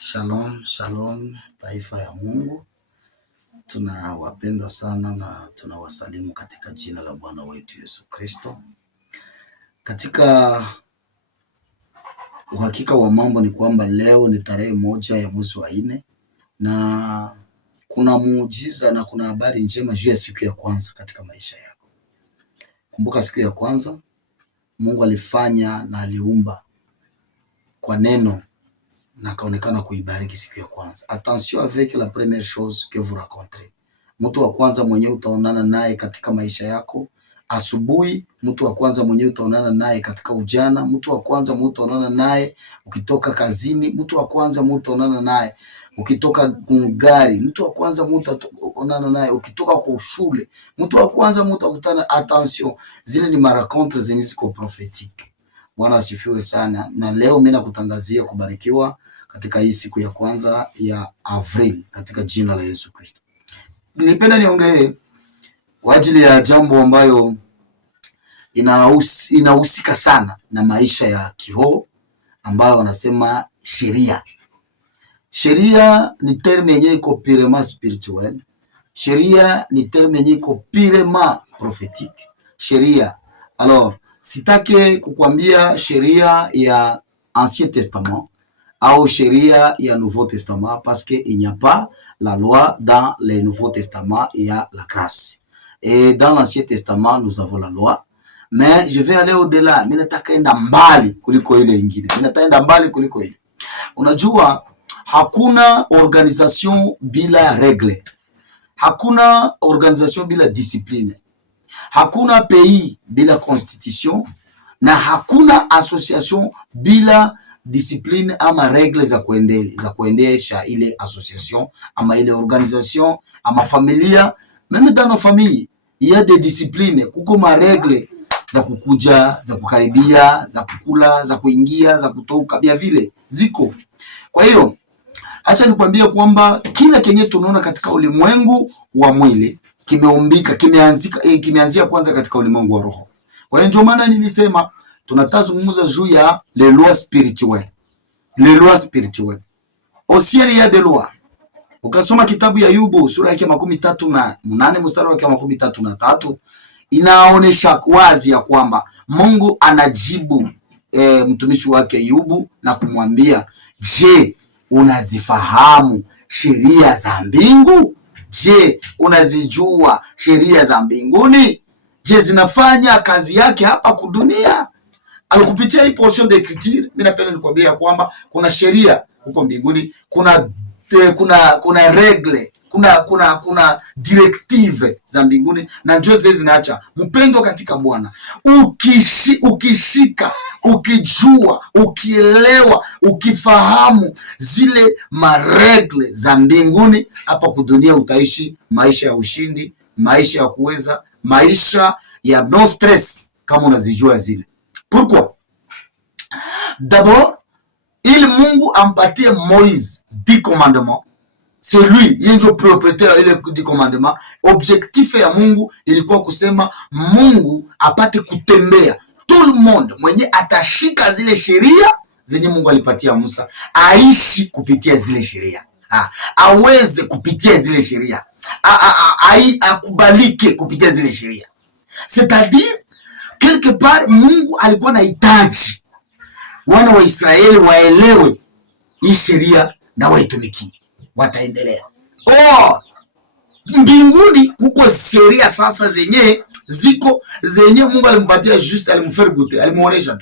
Shalom, shalom, taifa ya Mungu. Tunawapenda sana na tunawasalimu katika jina la Bwana wetu Yesu Kristo. Katika uhakika wa mambo ni kwamba leo ni tarehe 1 ya mwezi wa 4 na kuna muujiza na kuna habari njema juu ya siku ya kwanza katika maisha yako. Kumbuka siku ya kwanza Mungu alifanya na aliumba kwa neno na kaonekana kuibariki siku ya kwanza. Attention avec la première chose que vous rencontrez. Mtu wa kwanza mwenye utaonana naye katika maisha yako asubuhi, mtu wa kwanza mwenye utaonana naye katika ujana, mtu wa kwanza mwenye utaonana naye ukitoka kazini, mtu wa kwanza mwenye utaonana naye ukitoka gari, mtu wa kwanza mwenye utaonana naye ukitoka kwa shule, mtu wa kwanza mwenye utakutana. Attention, zile ni marakontre zenye ziko prophetique. Bwana asifiwe sana. Na leo mimi nakutangazia kubarikiwa katika hii siku ya kwanza ya Avril katika jina la Yesu Kristo. Nilipenda niongee kwa ajili ya jambo ambayo inahusika sana na maisha ya kiroho ambayo wanasema sheria. Sheria ni terme yenye iko purement spirituel. Sheria ni terme yenye iko purement prophétique. Sheria. Alors, sitake kukwambia sheria ya Ancien Testament au sheria ya Nouveau Testament parce que il n'y a pas la loi dans le Nouveau Testament, il y a la grâce. Et dans l'Ancien Testament, nous avons la loi. Mais je vais aller au-delà. Mimi nataka enda mbali kuliko ile nyingine. Mimi nataka enda mbali kuliko ile. Unajua hakuna organisation bila regle. Hakuna organisation bila discipline. Hakuna pays bila constitution na hakuna association bila discipline ama regle za kuendesha ile association ama ile organisation ama familia. Même dans nos familles il y a des disciplines, kuko ma regle za kukuja, za kukaribia, za kukula, za kuingia, za kutoka, bia vile ziko. Kwa hiyo acha nikwambie kwamba kila kenye tunaona katika ulimwengu wa mwili kimeumbika, kimeanzia kwanza katika ulimwengu wa roho. Kwa hiyo ndio maana nilisema tunatazungumza juu ya les lois spirituelles. Les lois spirituelles. Au ciel il y a des lois. Ukasoma kitabu ya Ayubu sura yake 38 mstari wake 33 inaonesha wazi ya kwamba Mungu anajibu mtumishi wake Ayubu na kumwambia, "Je, unazifahamu sheria za mbingu? Je, unazijua sheria za mbinguni? Je, zinafanya kazi yake hapa kudunia?" Alikupitia hii portion d'écriture. Mimi napenda nikwambia kwamba kuna sheria huko mbinguni, kuna regle, kuna directive za mbinguni na njoo zile zinaacha mpendo katika Bwana. Ukishika, ukijua, ukielewa, ukifahamu zile maregle za mbinguni, hapa kudunia utaishi maisha ya ushindi, maisha ya kuweza, maisha ya no stress kama unazijua zile. Pourquoi? D'abord, il Mungu ampatie Moïse 10 commandements. C'est lui, yeye ndio propriétaire ile 10 commandements. Objectif ya Mungu ilikuwa kusema Mungu apate kutembea. Tout le monde mwenye atashika zile sheria zenye Mungu alipatia Musa, aishi kupitia zile sheria. Aweze kupitia zile sheria. Akubalike kupitia zile sheria. C'est-à-dire quelque part Mungu alikuwa na hitaji wana wa Israeli waelewe hii sheria na waitumikie, wataendelea. Mbinguni kuko sheria sasa zenye Mungu alimpatia, juste alimfaire goûter, alimuonesha,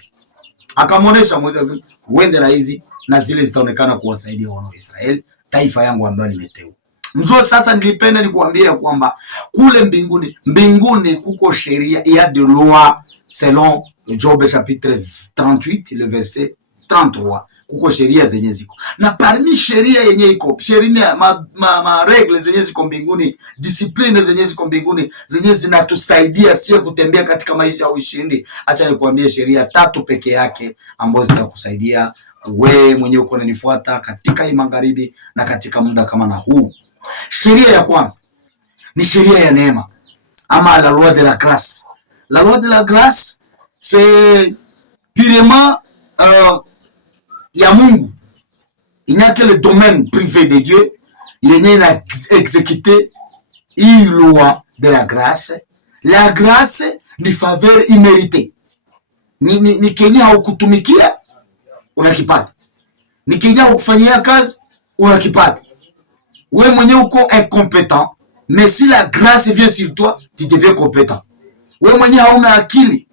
akamuonesha Moses, uende na hizi na zile zitaonekana kuwasaidia wana wa Israeli, taifa yangu ambayo nimeteua. Ndio sasa nilipenda nikuambia kwamba kule mbinguni kuko sheria, il y a de loi selon Job chapitre 38 le verset 33. Kuko sheria zenye ziko. Na parmi sheria yenye iko, sheria ma regle zenye ziko mbinguni, discipline zenye ziko mbinguni, zenye zinatusaidia sio kutembea katika maisha ya ushindi. Acha nikuambie sheria 3 peke yake ambazo zitakusaidia wewe mwenyewe uko unanifuata katika hii magharibi na katika muda kama na huu. Sheria ya kwanza ni sheria ya neema ama la loi de la grâce. La loi de la grâce c'est purement ya Mungu. Il n'y a que le domaine privé de Dieu yenye na exécuter hii loi de la grâce. La grâce ni faveur imméritée. Ni kenye haukutumikia unakipata, ni kenye haukufanyia kazi unakipata. Wewe mwenyewe uko incompétent, mais si la grâce vient sur toi, tu deviens compétent. Wewe mwenyewe hauna akili,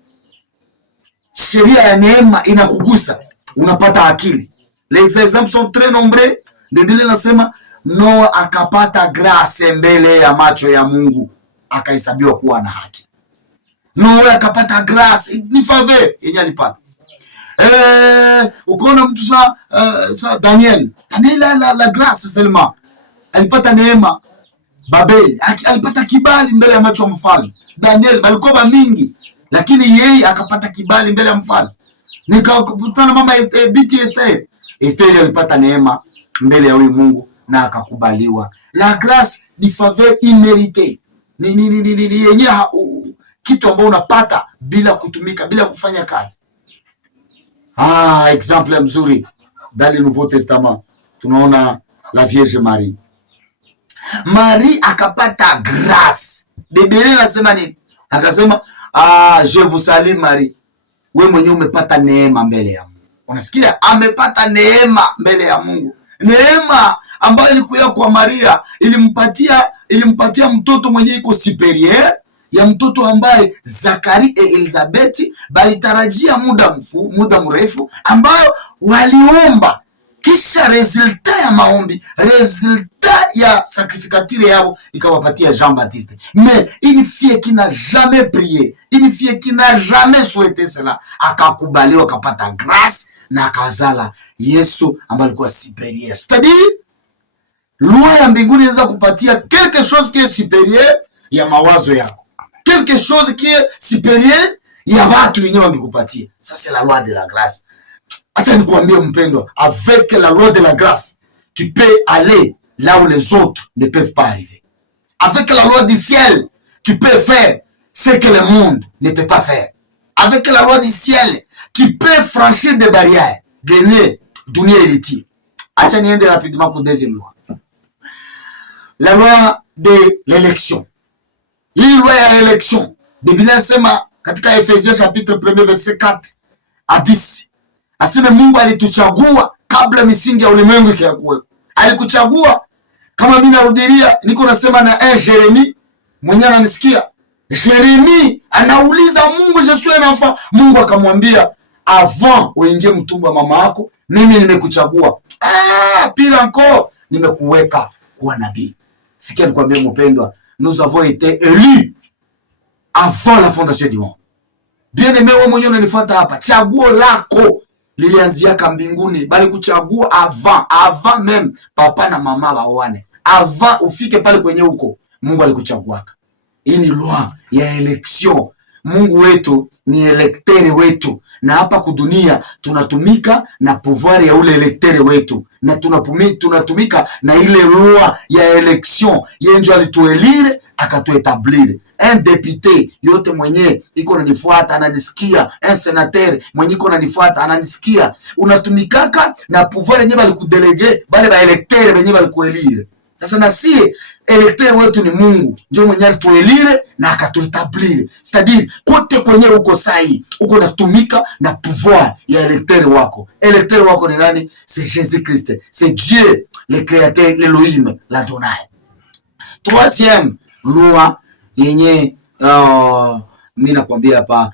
sheria ya neema inakugusa, unapata akili. Les exemples sont très nombreux. Biblia inasema Noa akapata grâce mbele ya macho ya Mungu, akahesabiwa kuwa na haki. Noa akapata grâce, ni faveur yenye alipata. Ukoona mtu sa Daniel la grâce seulement, alipata neema. Babeli alipata kibali mbele ya macho ya mfalme. Daniel balikuwa mingi, lakini yeye akapata kibali mbele ya mfalme. Nikakutana mama binti Esther. Esther alipata neema mbele ya huyu Mungu na akakubaliwa. La grâce ni faveur imméritée. Ni yenye kitu ambacho unapata bila kutumika, bila kufanya kazi. Exemple mzuri dans le Nouveau Testament tunaona la Vierge Marie. Marie akapata grâce. Biblia inasema nini? Akasema je vous salue Marie. Wewe mwenyewe umepata neema mbele ya Mungu. Unasikia? Amepata neema mbele ya Mungu. Neema ambayo ilikuwa kwa Maria ilimpatia mtoto mwenye iko superieur ya mtoto ambaye Zakari na Elizabeth balitarajia muda mrefu, ambayo waliomba. Kisha resultat ya maombi, resultat ya sacrificature yao ikawapatia Jean-Baptiste. Mais une fille qui n'a jamais prié, une fille qui n'a jamais souhaité cela, akakubaliwa, akapata grâce na akazala Yesu ambaye alikuwa supérieur. C'est-à-dire loi ya mbinguni inaweza kupatia quelque chose qui est supérieur ya mawazo yako, quelque chose qui est supérieur ya watu wenyewe wangekupatia. Ça c'est la loi de la grâce. Acha nikuambie mpendwa, avec la loi de la grâce, tu peux aller là où les autres ne peuvent pas arriver. Avec la loi du ciel, tu peux faire ce que le monde ne peut pas faire. Avec la loi du ciel, tu peux franchir des barrières. Gagner dunia eliti. Acha niende rapidement kwa deuxième loi. La loi de l'élection. Hii loi ya élection, Biblia inasema katika Efesiens chapitre 1 verset 4 à 10. Aseme Mungu alituchagua kabla misingi ya ulimwengu ikakuwepo. Alikuchagua. Kama mimi narudilia, niko nasema na Jeremie, mwenye ananisikia. Jeremie anauliza Mungu, je suis un enfant. Mungu akamwambia, avant uingie mtumbo wa mama yako, mimi nimekuchagua. Pire encore, nimekuweka kuwa nabii. Sikia nikwambie mpendwa, nous avons été élus avant la fondation du monde. Bien aimé, wewe mwenyewe unanifuata hapa, chaguo lako lilianzia mbinguni, bali kuchagua avant même papa na mama waone. Avant ufike pale kwenye huko, Mungu alikuchaguaka. Hii ni loi ya election. Mungu wetu ni elekteri wetu, na hapa kudunia tunatumika na pouvoir ya ule elekteri wetu, na tunatumika na ile loi ya election. Yeye ndio alituelire akatuetablir. Un député yote mwenye iko nanifuata ananisikia, un sénateur mwenye iko nanifuata ananisikia, unatumikaka na pouvoir yenyewe balikudelege bale ba elekteri wenyewe balikuelire. Sasa na sie elekteri wetu ni Mungu, ndio mwenye alituelire na akatuetablir. C'est-à-dire kote kwenye uko sahi, uko natumika na pouvoir ya elekteri wako. Elekteri wako ni nani? C'est Jésus-Christ. C'est Dieu, le créateur, l'Elohim, l'Adonai. Troisième loi yenye mimi nakwambia hapa